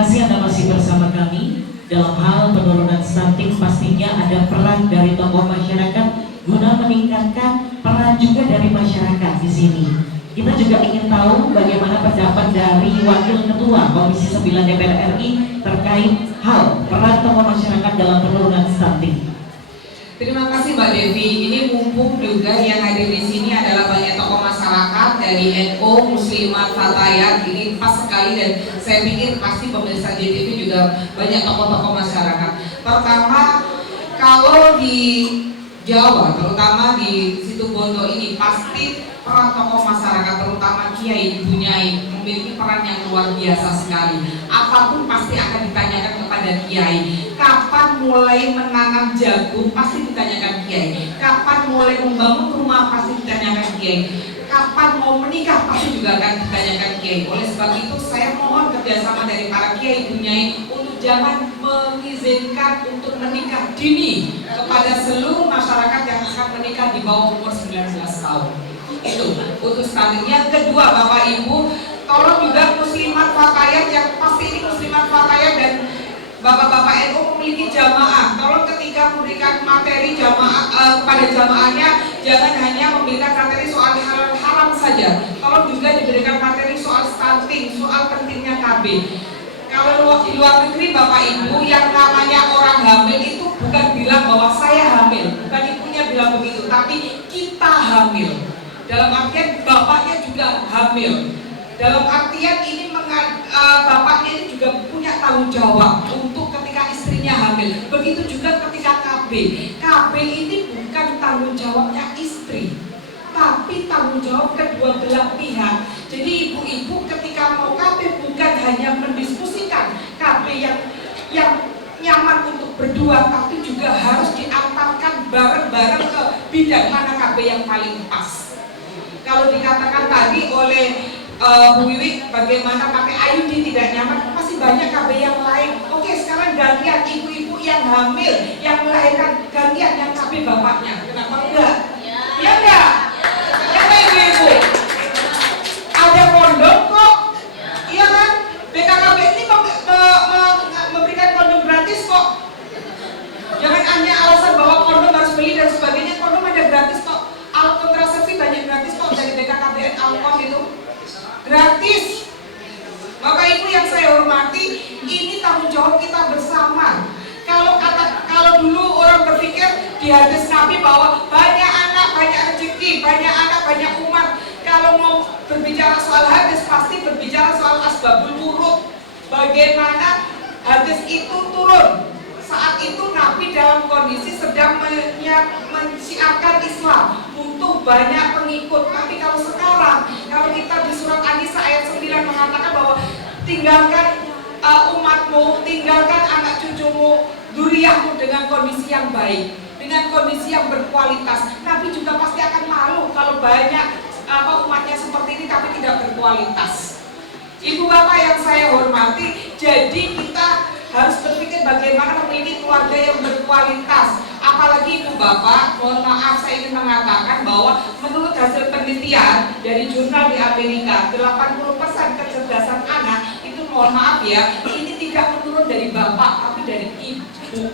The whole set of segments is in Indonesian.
kasih Anda masih bersama kami. Dalam hal penurunan stunting pastinya ada peran dari tokoh masyarakat guna meningkatkan peran juga dari masyarakat di sini. Kita juga ingin tahu bagaimana pendapat dari Wakil Ketua Komisi 9 DPR RI terkait hal peran tokoh masyarakat dalam penurunan stunting. Terima kasih Mbak Devi. Ini mumpung juga yang hadir di sini adalah banyak tokoh masyarakat dari NU, Muslimat, Fatayat. Ini pas sekali dan saya pikir pasti pemirsa JTV juga banyak tokoh-tokoh masyarakat. Pertama, kalau di Jawa, terutama di Situbondo ini pasti peran tokoh masyarakat, terutama kiai, ibu nyai, memiliki peran yang luar biasa sekali. Apapun pasti akan ditanyakan kepada kiai. Kapan mulai menanam jagung pasti ditanyakan kiai. Kapan mulai membangun rumah pasti ditanyakan kiai. Kapan mau menikah pasti juga akan ditanyakan kiai. Oleh sebab itu saya mohon kerjasama dari para kiai, ibu nyai untuk jangan mengizinkan untuk menikah dini kepada seluruh masyarakat yang akan menikah di bawah umur 19 tahun. Itu untuk stunting. Yang kedua, Bapak Ibu, tolong juga Muslimat Fatayat, yang pasti ini Muslimat Fatayat dan Bapak-bapak NU memiliki jamaah. Tolong ketika memberikan materi jamaah kepada jamaahnya, jangan hanya memberikan materi soal halal haram saja. Tolong juga diberikan materi soal stunting, soal pentingnya KB. Kalau di luar negeri Bapak Ibu, yang namanya orang hamil itu bukan bilang bahwa saya hamil, bukan ibunya bilang begitu, tapi kita hamil. Dalam artian bapaknya juga hamil. Dalam artian ini bapaknya ini juga punya tanggung jawab untuk ketika istrinya hamil. Begitu juga ketika KB. KB ini bukan tanggung jawabnya istri, tapi tanggung jawab kedua belah pihak. Jadi ibu-ibu ketika mau KB bukan hanya mendiskusikan KB yang nyaman untuk berdua, tapi juga harus diantarkan bareng-bareng ke bidang mana KB yang paling pas. Kalau dikatakan tadi oleh Bu Wiwi bagaimana pakai IUD tidak nyaman, masih banyak KB yang lain. Oke, sekarang gantian ibu-ibu yang hamil, yang melahirkan, gantian yang KB bapaknya. Kenapa enggak? Ya enggak? Ya enggak ibu-ibu? Ada kondom kok. Iya kan? BKKB ini memberikan kondom gratis kok. Jangan hanya alasan bahwa kondom harus beli dan sebagainya. Kondom ada gratis kok. Alat kontrasepsi banyak gratis kok dari BKKBN Alkom itu. Gratis. Bapak Ibu yang saya hormati, ini tanggung jawab kita bersama. Kalau dulu orang berpikir di hadis Nabi bahwa banyak anak banyak rezeki, banyak anak banyak umat. Kalau mau berbicara soal hadis pasti berbicara soal asbabul wurud. Bagaimana hadis itu turun? Saat itu Nabi dalam kondisi sedang menyiarkan Islam, butuh banyak pengikut. Tapi kalau sekarang, kalau kita di surat An-Nisa ayat 9 mengatakan bahwa tinggalkan umatmu, tinggalkan anak cucumu, dzurriyyahmu dengan kondisi yang baik, dengan kondisi yang berkualitas. Nabi juga pasti akan malu kalau banyak umatnya seperti ini tapi tidak berkualitas. Ibu bapak yang saya hormati, jadi kita harus berpikir bagaimana memiliki keluarga yang berkualitas. Apalagi ibu bapak, mohon maaf saya ingin mengatakan bahwa menurut hasil penelitian dari jurnal di Amerika, 80% kecerdasan anak itu, mohon maaf ya, ini tidak menurun dari bapak tapi dari ibu.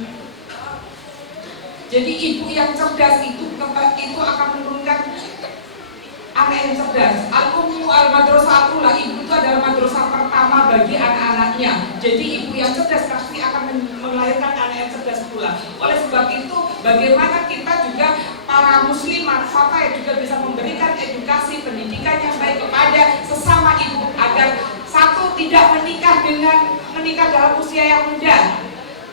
Jadi ibu yang cerdas itu akan menurunkan anak yang cerdas. Al-Ummu al-Madrasah Al-Ula, ibu itu adalah madrasah pertama bagi anak-anaknya. Jadi ibu yang cerdas pasti akan melahirkan anak yang cerdas pula. Oleh sebab itu, bagaimana kita juga para muslimat fatayat juga bisa memberikan edukasi pendidikan yang baik kepada sesama ibu agar satu, tidak menikah dalam usia yang muda,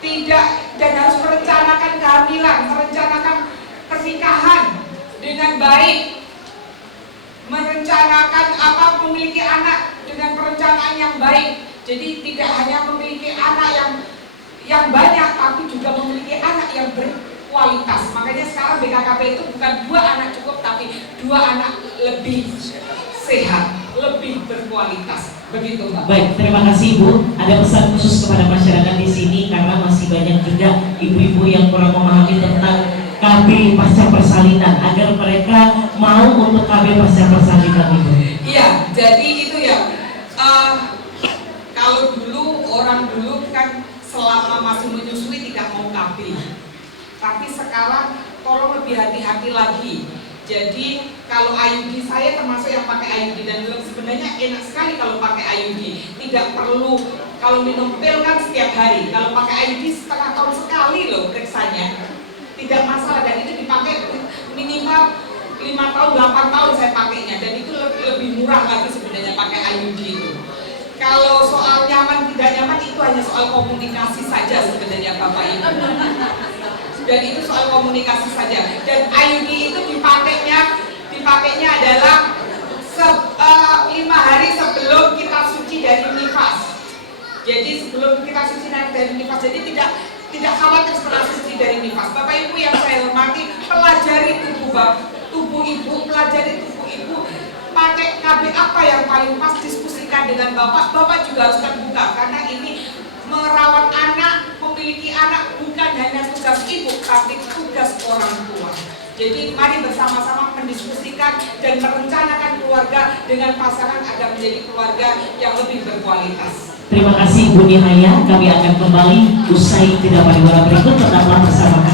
tidak, dan harus merencanakan kehamilan, merencanakan pernikahan dengan baik, merencanakan memiliki anak dengan perencanaan yang baik. Jadi tidak hanya memiliki anak yang banyak, tapi juga memiliki anak yang berkualitas. Makanya sekarang BKKB itu bukan 2 anak cukup, tapi 2 anak lebih sehat, lebih berkualitas. Begitu Mbak. Baik, terima kasih Ibu. Ada pesan khusus kepada masyarakat di sini karena masih banyak juga ibu-ibu yang kurang memahami tentang KB pasca persalinan agar mereka mau untuk KB pasca persalinan itu. Iya, jadi itu ya. Kalau dulu orang dulu kan selama masih menyusui tidak mau KB, tapi sekarang tolong lebih hati-hati lagi. Jadi kalau IUD, saya termasuk yang pakai IUD dan sebenarnya enak sekali kalau pakai IUD. Tidak perlu, kalau minum pil kan setiap hari. Kalau pakai IUD setengah tahun sekali loh periksanya. Tidak masalah, dan itu dipakai minimal 5 tahun, 8 tahun saya pakainya, dan itu lebih murah lagi sebenarnya pakai IUD itu. Kalau soal nyaman tidak nyaman itu hanya soal komunikasi saja sebenarnya Bapak Ibu. Dan itu soal komunikasi saja. Dan IUD itu dipakainya adalah 5 hari sebelum kita suci dari nifas. Jadi sebelum kita suci dari nifas, jadi tidak khawatir setelah suci dari nifas. Bapak Ibu yang saya hormati, pelajari tubuh ibu, pelajari tubuh ibu. Pakai KB apa yang paling pas, diskusikan dengan Bapak juga harus terbuka, karena ini merawat anak, memiliki anak bukan hanya tugas ibu, tapi tugas orang tua. Jadi mari bersama-sama mendiskusikan dan merencanakan keluarga dengan pasangan agar menjadi keluarga yang lebih berkualitas. Terima kasih Bu Nihaya, kami akan kembali usai tidak pariwara berikut, tetaplah bersama kami.